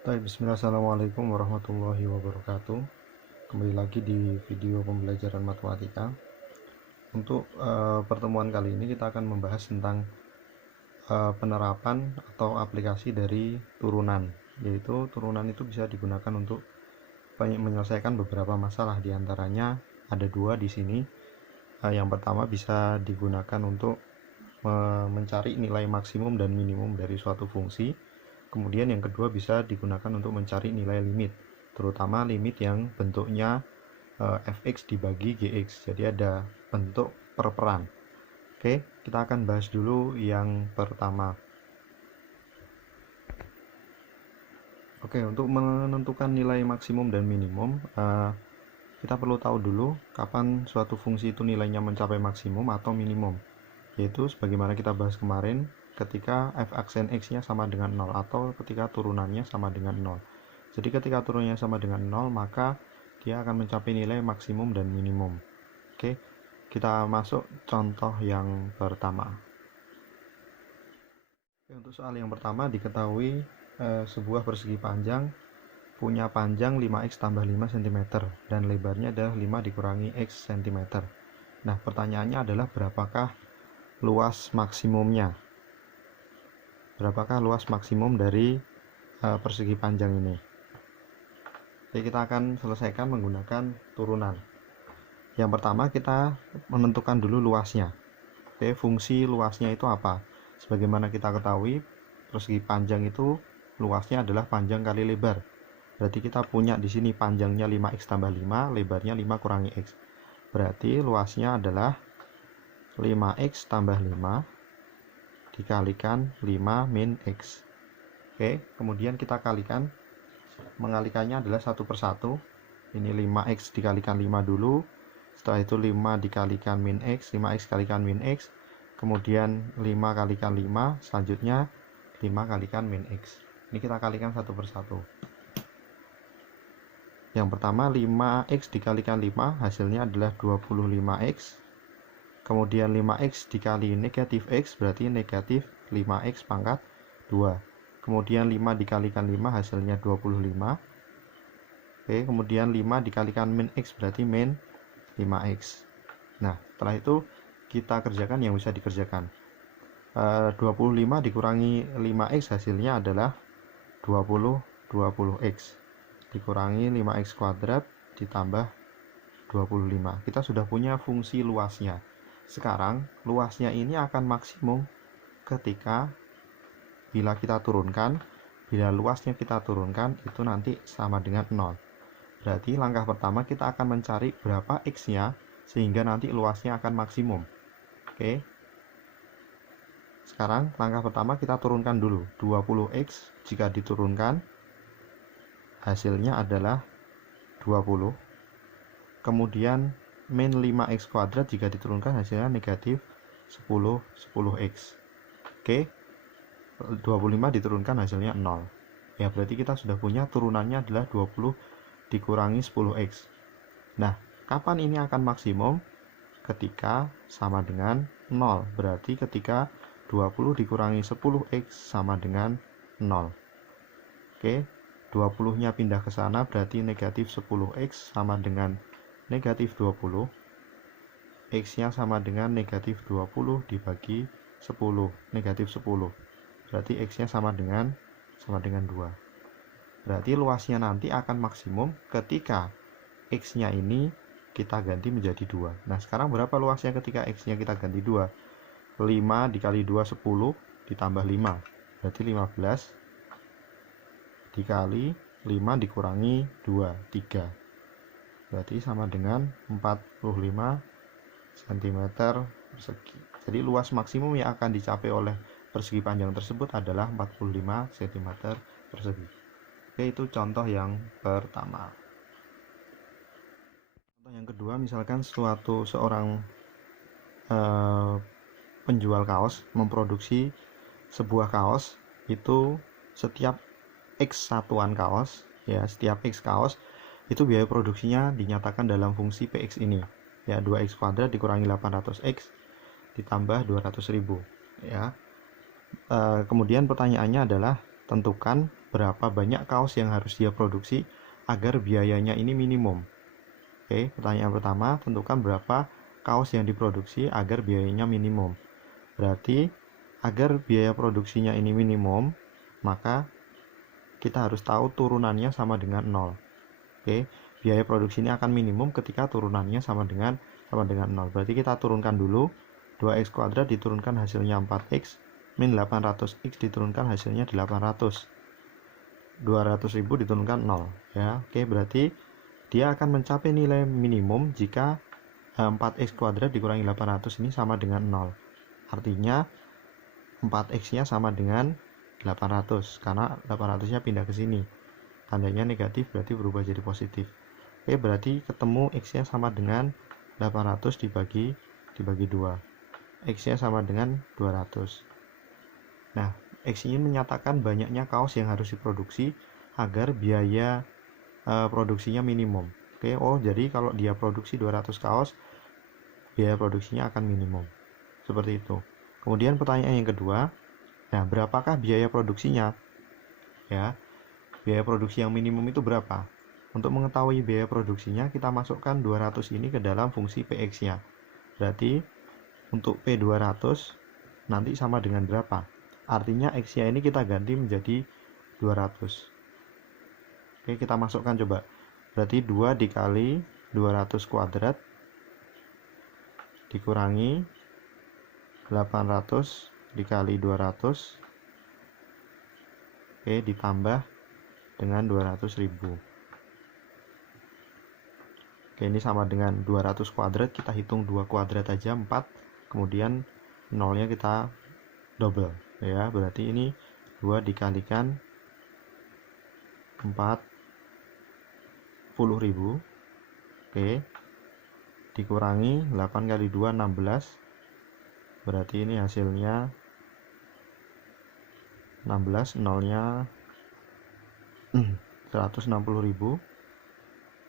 Baik, bismillah, assalamualaikum warahmatullahi wabarakatuh. Kembali lagi di video pembelajaran matematika. Untuk pertemuan kali ini kita akan membahas tentang penerapan atau aplikasi dari turunan, yaitu turunan itu bisa digunakan untuk menyelesaikan beberapa masalah. Diantaranya ada dua di sini. Yang pertama bisa digunakan untuk mencari nilai maksimum dan minimum dari suatu fungsi. Kemudian yang kedua bisa digunakan untuk mencari nilai limit, terutama limit yang bentuknya fx dibagi gx, jadi ada bentuk perperan. Oke, kita akan bahas dulu yang pertama. Oke, untuk menentukan nilai maksimum dan minimum, kita perlu tahu dulu kapan suatu fungsi itu nilainya mencapai maksimum atau minimum, yaitu sebagaimana kita bahas kemarin, ketika f aksen x-nya sama dengan 0 atau ketika turunannya sama dengan 0. Jadi ketika turunannya sama dengan 0, maka dia akan mencapai nilai maksimum dan minimum. Oke, kita masuk contoh yang pertama. Oke, untuk soal yang pertama diketahui sebuah persegi panjang punya panjang 5x tambah 5 cm dan lebarnya adalah 5 dikurangi x cm. Nah, pertanyaannya adalah berapakah luas maksimumnya? Berapakah luas maksimum dari persegi panjang ini? Jadi kita akan selesaikan menggunakan turunan. Yang pertama kita menentukan dulu luasnya. Oke, fungsi luasnya itu apa? Sebagaimana kita ketahui, persegi panjang itu luasnya adalah panjang kali lebar. Berarti kita punya di sini panjangnya 5x tambah 5, lebarnya 5 kurangi x. Berarti luasnya adalah 5x tambah 5 dikalikan 5 min x. Oke, kemudian kita kalikan. Mengalikannya adalah satu per satu. Ini 5x dikalikan 5 dulu. Setelah itu 5 dikalikan min x, 5x kalikan min x. Kemudian 5 kalikan 5, selanjutnya 5 kalikan min x. Ini kita kalikan satu per satu. Yang pertama 5x dikalikan 5 hasilnya adalah 25x. Kemudian 5x dikali negatif x berarti negatif 5x pangkat 2. Kemudian 5 dikalikan 5 hasilnya 25. Oke, kemudian 5 dikalikan min x berarti min 5x. Nah, setelah itu kita kerjakan yang bisa dikerjakan. 25 dikurangi 5x hasilnya adalah 20x dikurangi 5x kuadrat ditambah 25. Kita sudah punya fungsi luasnya. Sekarang luasnya ini akan maksimum ketika bila kita turunkan, bila luasnya kita turunkan itu nanti sama dengan 0. Berarti langkah pertama kita akan mencari berapa x-nya sehingga nanti luasnya akan maksimum. Oke. Sekarang langkah pertama kita turunkan dulu. 20x jika diturunkan hasilnya adalah 20. Kemudian min 5x kuadrat jika diturunkan hasilnya negatif 10x. Oke. 25 diturunkan hasilnya 0. Ya, berarti kita sudah punya turunannya adalah 20 dikurangi 10x. Nah, kapan ini akan maksimum? Ketika sama dengan 0. Berarti ketika 20 dikurangi 10x sama dengan 0. Oke, 20-nya pindah ke sana berarti negatif 10x sama dengan negatif 20. X-nya sama dengan negatif 20 dibagi 10, negatif 10. Berarti X-nya sama dengan 2. Berarti luasnya nanti akan maksimum ketika X-nya ini kita ganti menjadi 2. Nah, sekarang berapa luasnya ketika X-nya kita ganti 2? 5 dikali 2, 10, ditambah 5. Berarti 15 dikali 5 dikurangi 2, 3. Berarti sama dengan 45 cm persegi. Jadi luas maksimum yang akan dicapai oleh persegi panjang tersebut adalah 45 cm persegi. Oke, itu contoh yang pertama. Contoh yang kedua, misalkan seorang penjual kaos memproduksi sebuah kaos, itu setiap X satuan kaos, ya setiap X kaos itu biaya produksinya dinyatakan dalam fungsi PX ini, ya 2x kuadrat dikurangi 800x ditambah 200.000, ya. Kemudian pertanyaannya adalah tentukan berapa banyak kaos yang harus dia produksi agar biayanya ini minimum. Oke, pertanyaan pertama, tentukan berapa kaos yang diproduksi agar biayanya minimum. Berarti agar biaya produksinya ini minimum, maka kita harus tahu turunannya sama dengan 0. Oke, biaya produksi ini akan minimum ketika turunannya sama dengan 0. Berarti kita turunkan dulu, 2x kuadrat diturunkan hasilnya 4x, min 800x diturunkan hasilnya 800. 200.000 diturunkan 0 ya. Oke, berarti dia akan mencapai nilai minimum jika 4x kuadrat dikurangi 800 ini sama dengan 0. Artinya 4x nya sama dengan 800 karena 800 nya pindah ke sini, tandanya negatif berarti berubah jadi positif. Oke, berarti ketemu x nya sama dengan 800 dibagi 2, x nya sama dengan 200. Nah, X ini menyatakan banyaknya kaos yang harus diproduksi agar biaya produksinya minimum. Oke, jadi kalau dia produksi 200 kaos, biaya produksinya akan minimum. Seperti itu. Kemudian pertanyaan yang kedua, nah berapakah biaya produksinya? Ya, biaya produksi yang minimum itu berapa? Untuk mengetahui biaya produksinya, kita masukkan 200 ini ke dalam fungsi Px-nya. Berarti untuk P200 nanti sama dengan berapa? Artinya X-nya ini kita ganti menjadi 200. Oke, kita masukkan coba. Berarti 2 dikali 200 kuadrat dikurangi 800 dikali 200. Oke, ditambah dengan 200.000. Oke, ini sama dengan 200 kuadrat, kita hitung 2 kuadrat aja 4, kemudian nolnya kita double ya, berarti ini 2 dikalikan 40.000. Oke, dikurangi 8 kali 2 16, berarti ini hasilnya 16, nolnya 160.000.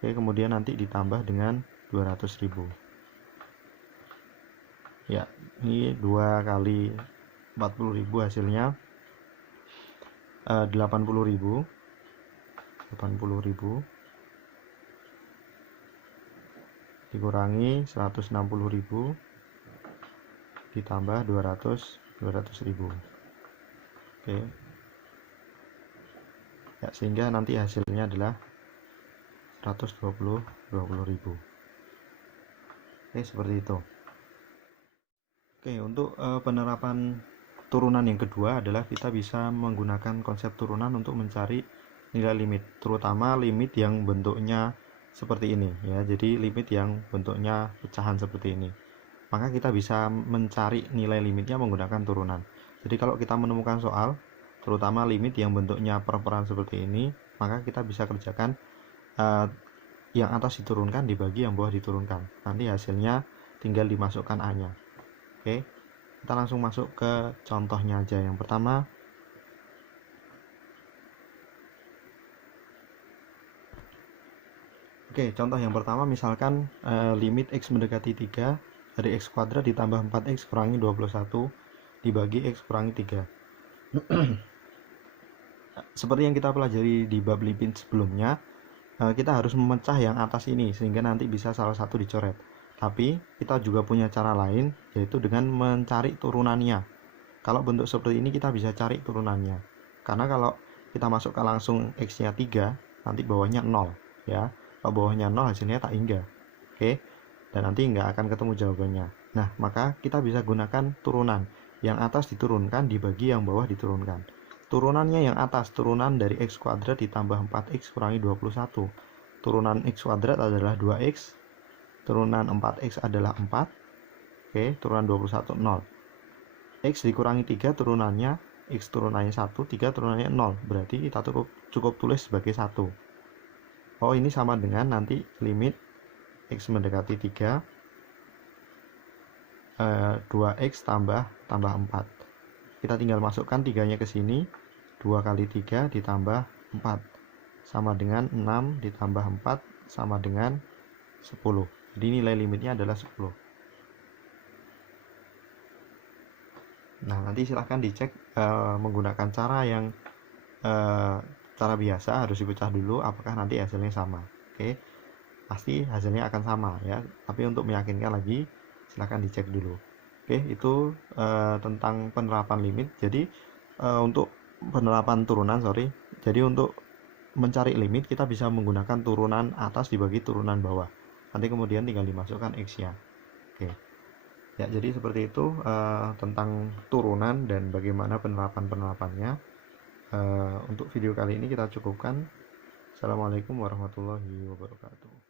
Oke, kemudian nanti ditambah dengan 200.000 ya, ini 2 kali 40.000 hasilnya 80.000 dikurangi 160.000 ditambah 200.000. Oke ya, sehingga nanti hasilnya adalah 120.000. Oke, seperti itu. Oke, untuk penerapan turunan yang kedua adalah kita bisa menggunakan konsep turunan untuk mencari nilai limit, terutama limit yang bentuknya seperti ini ya. Jadi limit yang bentuknya pecahan seperti ini, maka kita bisa mencari nilai limitnya menggunakan turunan. Jadi kalau kita menemukan soal terutama limit yang bentuknya per-peran seperti ini, maka kita bisa kerjakan yang atas diturunkan dibagi yang bawah diturunkan, nanti hasilnya tinggal dimasukkan A nya. Oke, kita langsung masuk ke contohnya aja. Yang pertama, contoh yang pertama misalkan limit X mendekati 3 dari X kuadrat ditambah 4X kurangi 21 dibagi X kurangi 3. Seperti yang kita pelajari di bab limit sebelumnya, kita harus memecah yang atas ini sehingga nanti bisa salah satu dicoret. Tapi kita juga punya cara lain, yaitu dengan mencari turunannya. Kalau bentuk seperti ini kita bisa cari turunannya, karena kalau kita masukkan langsung X-nya 3, nanti bawahnya 0 ya. Kalau bawahnya 0 hasilnya tak hingga. Oke, dan nanti nggak akan ketemu jawabannya. Nah, maka kita bisa gunakan turunan. Yang atas diturunkan dibagi yang bawah diturunkan. Turunannya yang atas, turunan dari X kuadrat ditambah 4X kurangi 21. Turunan X kuadrat adalah 2X, turunan 4X adalah 4. Oke, turunan 21 0. X dikurangi 3 turunannya, X turunannya 1, 3 turunannya 0. Berarti kita cukup tulis sebagai 1. Oh, ini sama dengan nanti limit X mendekati 3, 2X tambah 4. Kita tinggal masukkan 3-nya ke sini, 2 kali 3 ditambah 4 sama dengan 6 ditambah 4 sama dengan 10. Jadi nilai limitnya adalah 10. Nah, nanti silahkan dicek menggunakan cara yang cara biasa harus dipecah dulu apakah nanti hasilnya sama. Oke, pasti hasilnya akan sama ya, tapi untuk meyakinkan lagi silahkan dicek dulu. Oke, itu tentang penerapan limit. Jadi untuk penerapan turunan, jadi untuk mencari limit kita bisa menggunakan turunan atas dibagi turunan bawah, nanti kemudian tinggal dimasukkan X-nya. Oke ya, jadi seperti itu tentang turunan dan bagaimana penerapannya. Untuk video kali ini kita cukupkan. Assalamualaikum warahmatullahi wabarakatuh.